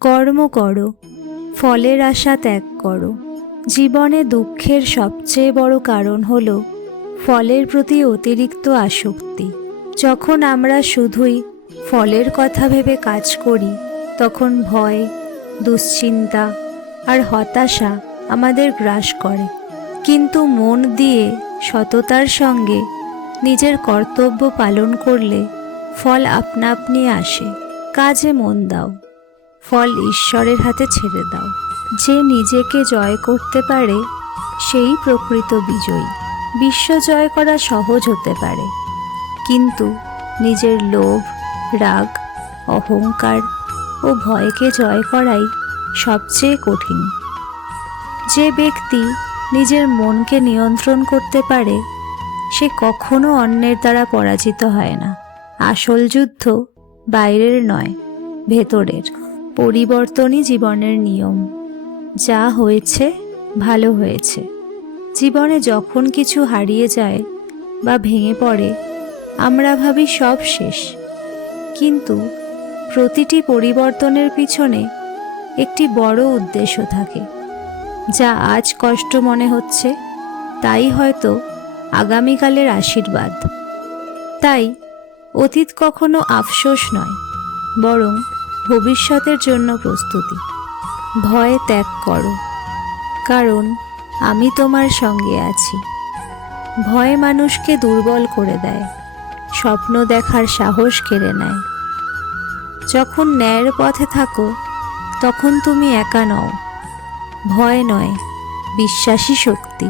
কর্ম করো, ফলের আশা ত্যাগ করো। জীবনে দুঃখের সবচেয়ে বড় কারণ হলো ফলের প্রতি অতিরিক্ত আসক্তি। যখন আমরা শুধুই ফলের কথা ভেবে কাজ করি, তখন ভয়, দুশ্চিন্তা আর হতাশা আমাদের গ্রাস করে। কিন্তু মন দিয়ে সততার সঙ্গে নিজের কর্তব্য পালন করলে ফল আপনা আপনি আসে। কাজে মন দাও, ফল ঈশ্বরের হাতে ছেড়ে দাও। যে নিজেকে জয় করতে পারে সেই প্রকৃত বিজয়ী। বিশ্ব জয় করা সহজ হতে পারে, কিন্তু নিজের লোভ, রাগ, অহংকার ও ভয়কে জয় করাই সবচেয়ে কঠিন। যে ব্যক্তি নিজের মনকে নিয়ন্ত্রণ করতে পারে সে কখনো অন্যের দ্বারা পরাজিত হয় না। আসল যুদ্ধ বাইরের নয়, ভেতরের। পরিবর্তনই জীবনের নিয়ম। যা হয়েছে ভালো হয়েছে। জীবনে যখন কিছু হারিয়ে যায় বা ভেঙে পড়ে, আমরা ভাবি সব শেষ। কিন্তু প্রতিটি পরিবর্তনের পিছনে একটি বড় উদ্দেশ্য থাকে। যা আজ কষ্ট মনে হচ্ছে, তাই হয়তো আগামীকালের আশীর্বাদ। তাই অতীত কখনো আফসোস নয়, বরং ভবিষ্যতের জন্য প্রস্তুতি। ভয় ত্যাগ করো, কারণ আমি তোমার সঙ্গে আছি। ভয় মানুষকে দুর্বল করে দেয়, স্বপ্ন দেখার সাহস কেড়ে নেয়। যখন ন্যায়ের পথে থাকো, তখন তুমি একা নও। ভয় নয়, বিশ্বাসী শক্তি।